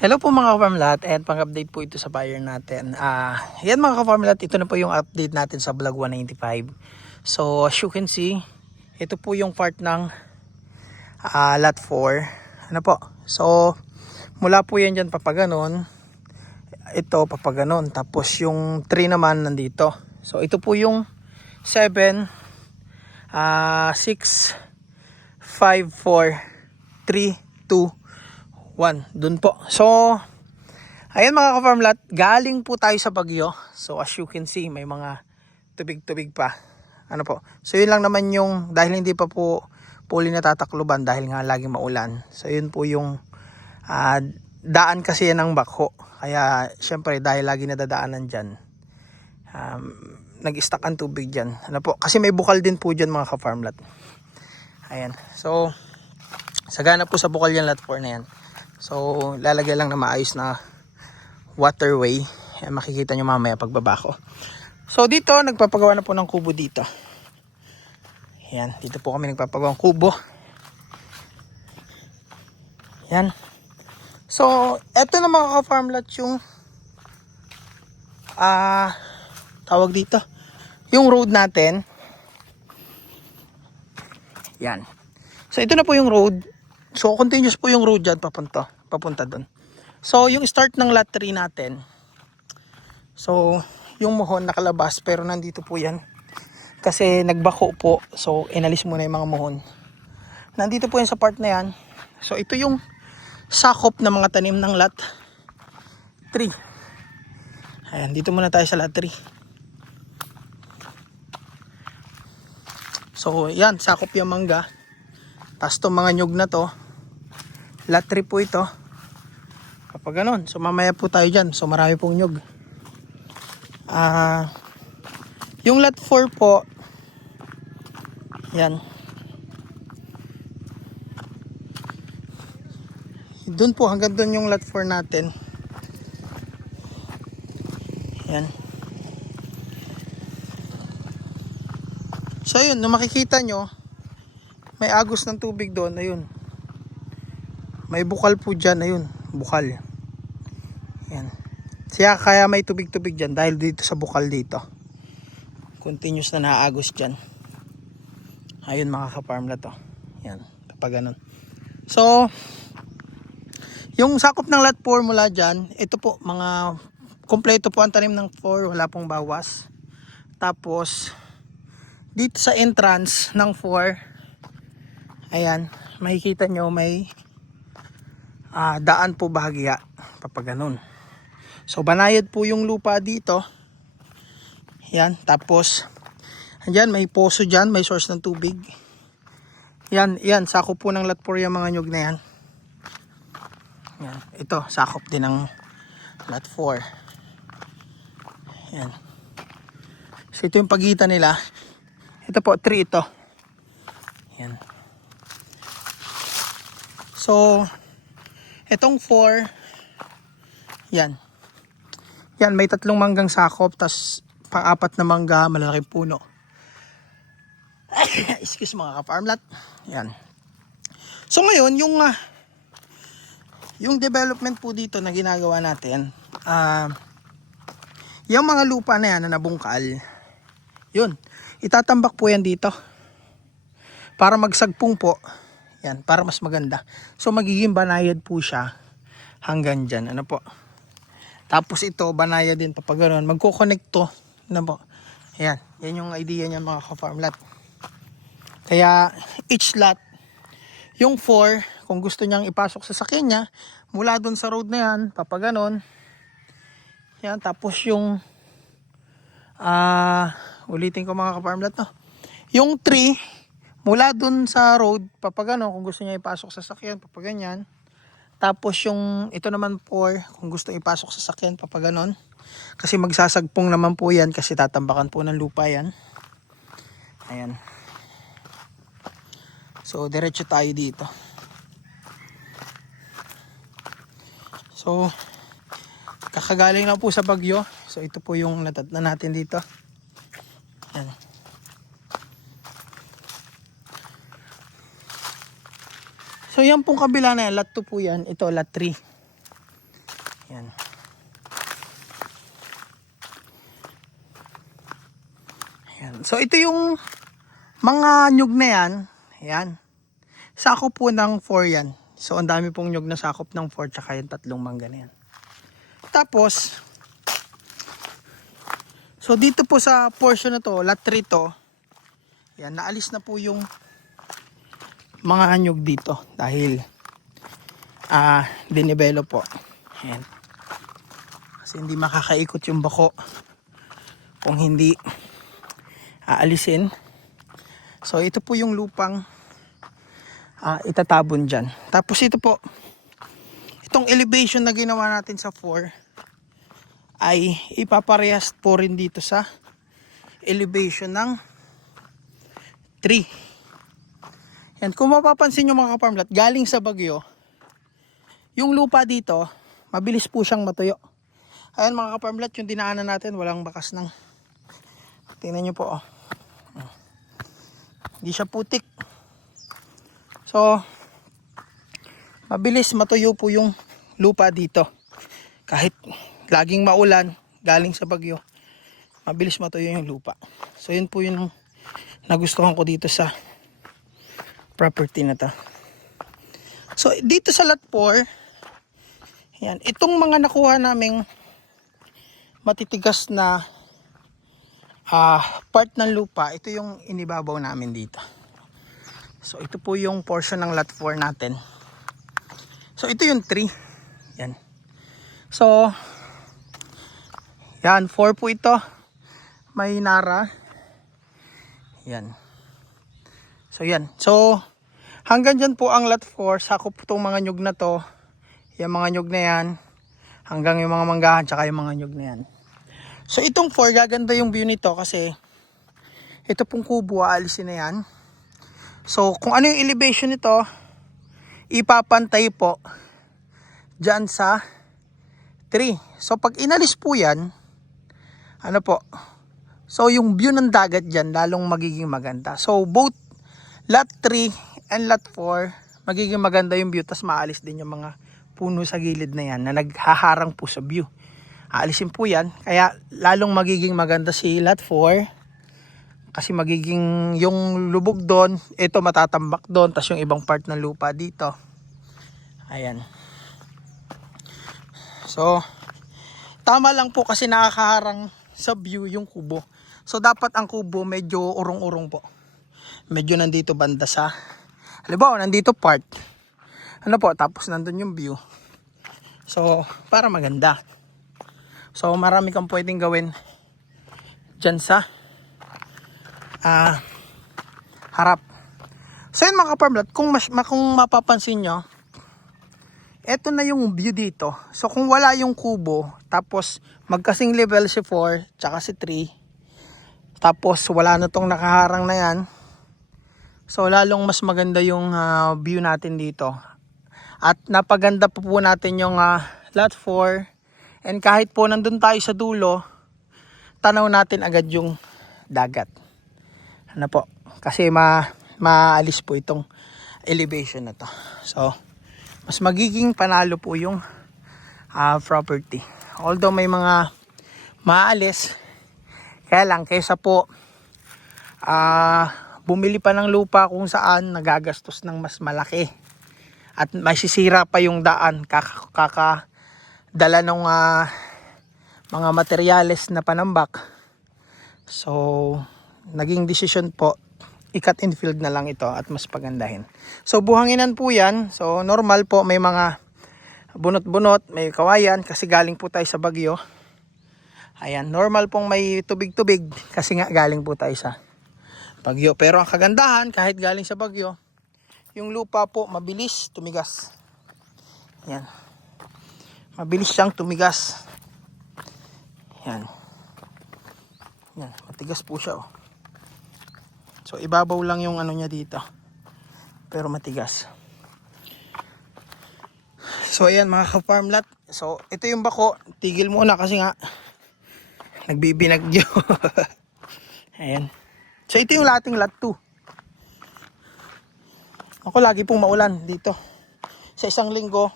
Hello po mga ka-farmlat, and pang-update po ito sa buyer natin. Yan mga ka-farmlat, ito na po yung update natin sa vlog 195. So as you can see, ito po yung part ng lot 4. Ano po? So mula po yan dyan papaganon, ito papaganon. Tapos yung 3 naman nandito. So ito po yung 7, 6, 5, 4, 3, 2, 1 dun po. So ayan mga ka-farmlat, galing po tayo sa bagyo. So as you can see, may mga tubig-tubig pa. Ano po? So yun lang naman yung, dahil hindi pa po fully natatakluban dahil nga laging maulan. So yun po yung daan kasi yan ng bakho. Kaya syempre dahil lagi nadadaanan dyan, nag-stack ang tubig dyan. Ano po? Kasi may bukal din po dyan mga ka-farmlat. Ayan. So sagana po sa bukal yan lot 4 na yan. So lalagay lang na maayos na waterway. Ayan, makikita nyo mamaya pagbaba ko. So dito nagpapagawa na po ng kubo dito. Ayan, dito po kami nagpapagawa ng kubo. Ayan. So eto na mga ka-farmlat yung tawag dito, yung road natin. Yan. So ito na po yung road. So continuous po yung road dyan papunta doon. So yung start ng lot 3 natin. So yung muhon nakalabas pero nandito po yan. Kasi nagbako po. So inalis muna yung mga muhon. Nandito po yan sa part na yan. So ito yung sakop ng mga tanim ng lot 3. Ayan, dito muna tayo sa lot 3. So yan, sakop yung mangga. Tapos itong mga nyug na to, lot 3 po ito. Kapag ganon, so mamaya po tayo dyan. So marami pong nyug. Yung lot 4 po, yan. Doon po, hanggang doon yung lot 4 natin. Yan. So yun, nung makikita nyo, may agos ng tubig doon, ayun. May bukal po dyan, ayun, bukal. Yan. Kaya may tubig-tubig dyan dahil dito sa bukal dito. Continuous na naagos dyan. Ayun mga ka-farmlat to. Yan, kapag ganun. So, yung sakop ng lot 4 mula dyan, ito po, mga kompleto po ang tanim ng 4, wala pong bawas. Tapos, dito sa entrance ng 4, ayan, makikita nyo may daan po bahagya kapag ganun. So banayad po yung lupa dito. Yan, tapos andyan may poso dyan, may source ng tubig. Yan, sakop po ng lot 4 yung mga nyug na yan. Yan, ito sakop din ng lot 4. Yan. So ito yung pagitan nila. Ito po 3 ito. Yan. So itong 4, yan. Yan, may 3 manggang sakop, tas pang-4 na mangga, malalaking puno. Excuse mga ka-farmlat. Yan. So ngayon, yung development po dito na ginagawa natin, yung mga lupa na yan na nabungkal, yun, itatambak po yan dito. Para magsagpong po. Yan, para mas maganda. So magiging banayad po siya hanggang dyan. Ano po? Tapos ito, banayad din pa pag gano'n. Magko-connect to. Ano po? Yan. Yan yung idea niya mga ka-farmlat. Kaya each lot, yung 4, kung gusto niyang ipasok sa sakyan niya, mula doon sa road na yan, papaganon. Yan, tapos yung ulitin ko mga ka-farmlat, no? Yung 3, mula doon sa road, papaganon, kung gusto niya ipasok sa sakyan, papaganyan. Tapos yung ito naman 4, kung gusto ipasok sa sakyan, papaganon. Kasi magsasagpong naman po yan kasi tatambakan po ng lupa yan. Ayan. So diretso tayo dito. So kakagaling lang po sa bagyo. So ito po yung natatna natin dito. Ayan. So yan pong kabila na yan, lot 2 po yan. Ito lot 3. Yan. Yan. So ito yung mga nyug na yan. Yan. Sakop po ng 4 yan. So ang dami pong nyug na sakop ng 4 tsaka yung tatlong mangga na yan. Tapos, so dito po sa portion na to, lot 3 to, yan, naalis na po yung mga anyog dito dahil dinevelop po. Yan. Kasi hindi makakaikot yung bako kung hindi aalisin. So ito po yung lupang itatabon dyan. Tapos ito po, itong elevation na ginawa natin sa 4 ay ipaparehas po rin dito sa elevation ng 3. Yan, kung mapapansin nyo mga kaparmlat, galing sa bagyo, yung lupa dito, mabilis po siyang matuyo. Ayan mga kaparmlat, yung dinaanan natin, walang bakas ng, tingnan nyo po, oh. Hindi siya putik. So, mabilis matuyo po yung lupa dito. Kahit laging maulan, galing sa bagyo, mabilis matuyo yung lupa. So, yun po yung nagustuhan ko dito sa property na to. So, dito sa lot 4, yan, itong mga nakuha naming matitigas na part ng lupa, ito yung inibabaw namin dito. So, ito po yung portion ng lot 4 natin. So, ito yung 3. Yan. So, yan, 4 po ito. May nara. Yan. So, yan. So, hanggang dyan po ang lot 4. Sakop po itong mga nyug na to. Yung mga nyug na yan. Hanggang yung mga manggahan, tsaka yung mga nyug na yan. So, itong 4, gaganda yung view nito kasi ito pong kubo, aalisin na yan. So, kung ano yung elevation nito, ipapantay po dyan sa 3. So, pag inalis po yan, ano po, so yung view ng dagat dyan, lalong magiging maganda. So, both lot 3 and lot 4, magiging maganda yung view, tas maalis din yung mga puno sa gilid na yan na naghaharang po sa view. Aalisin po yan, kaya lalong magiging maganda si lot 4. Kasi magiging yung lubog doon, ito matatambak doon, tas yung ibang part ng lupa dito. Ayan. So, tama lang po kasi nakakaharang sa view yung kubo. So, dapat ang kubo medyo urong-urong po. Medyo nandito banda sa, halimbawa, nandito part. Ano po, tapos nandun yung view. So, para maganda. So, marami kang pwedeng gawin dyan sa harap. So yun mga kaparmlat, kung mapapansin nyo, eto na yung view dito. So kung wala yung kubo, tapos magkasing level si 4 tsaka si 3, tapos wala na tong nakaharang na yan, so lalong mas maganda yung view natin dito. At napaganda po natin yung lot 4, and kahit po nandun tayo sa dulo, tanaw natin agad yung dagat. Ano po, kasi maalis po itong elevation na to. So, mas magiging panalo po yung property. Although may mga maalis, kaya lang kaysa po bumili pa ng lupa kung saan nagagastos ng mas malaki at masisira pa yung daan, kakadala ng mga materyales na panambak. So, naging desisyon po, i-cut and field na lang ito at mas pagandahin. So, buhanginan po yan. So, normal po, may mga bunot-bunot, may kawayan kasi galing po tayo sa bagyo. Ayan, normal pong may tubig-tubig kasi nga galing po tayo sa bagyo. Pero ang kagandahan, kahit galing sa bagyo, yung lupa po mabilis tumigas. Ayan. Mabilis siyang tumigas. Ayan. Ayan, matigas po siya, oh. So, ibabaw lang yung ano niya dito. Pero matigas. So, ayan mga ka-farmlat. So, ito yung bako. Tigil muna kasi nga nagbibinagyo. Ayan. So, ito yung lating lot 2. Ako, lagi pong maulan dito. Sa isang linggo,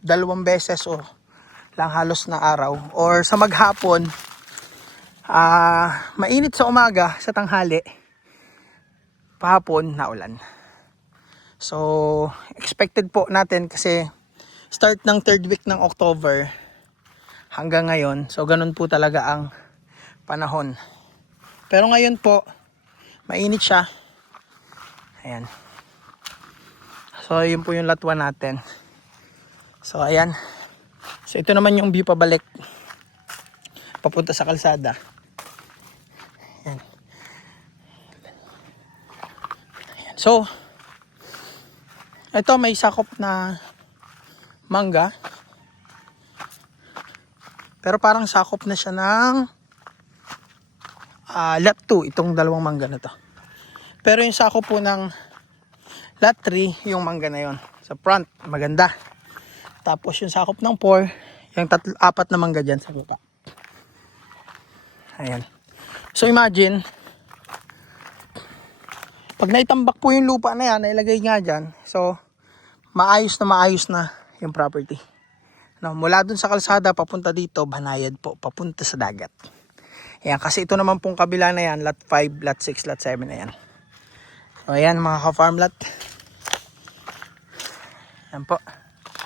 dalawang beses o lang halos na araw. Or sa maghapon, mainit sa umaga, sa tanghali, pahapon na ulan. So, expected po natin kasi start ng third week ng October hanggang ngayon. So, ganun po talaga ang panahon. Pero ngayon po, mainit siya. Ayan. So, yun po yung lot 1 natin. So, ayan. So, ito naman yung view pabalik. Papunta sa kalsada. Ayan. Ayan. So, ito may sakop na mangga. Pero parang sakop na siya ng lot 2, itong dalawang mangga na to. Pero yung sakop po ng lot 3, yung mangga na yon sa front, maganda. Tapos yung sakop ng 4, yung 4 na mangga dyan sa baba. Ayan. So imagine, pag naitambak po yung lupa na yan, nailagay nga dyan, so maayos na yung property. No, mula dun sa kalsada papunta dito, banayad po, papunta sa dagat. Ayan, kasi ito naman pong kabila na yan, lot 5, lot 6, lot 7 na yan. So ayan mga ka-farm lot. Ayan po.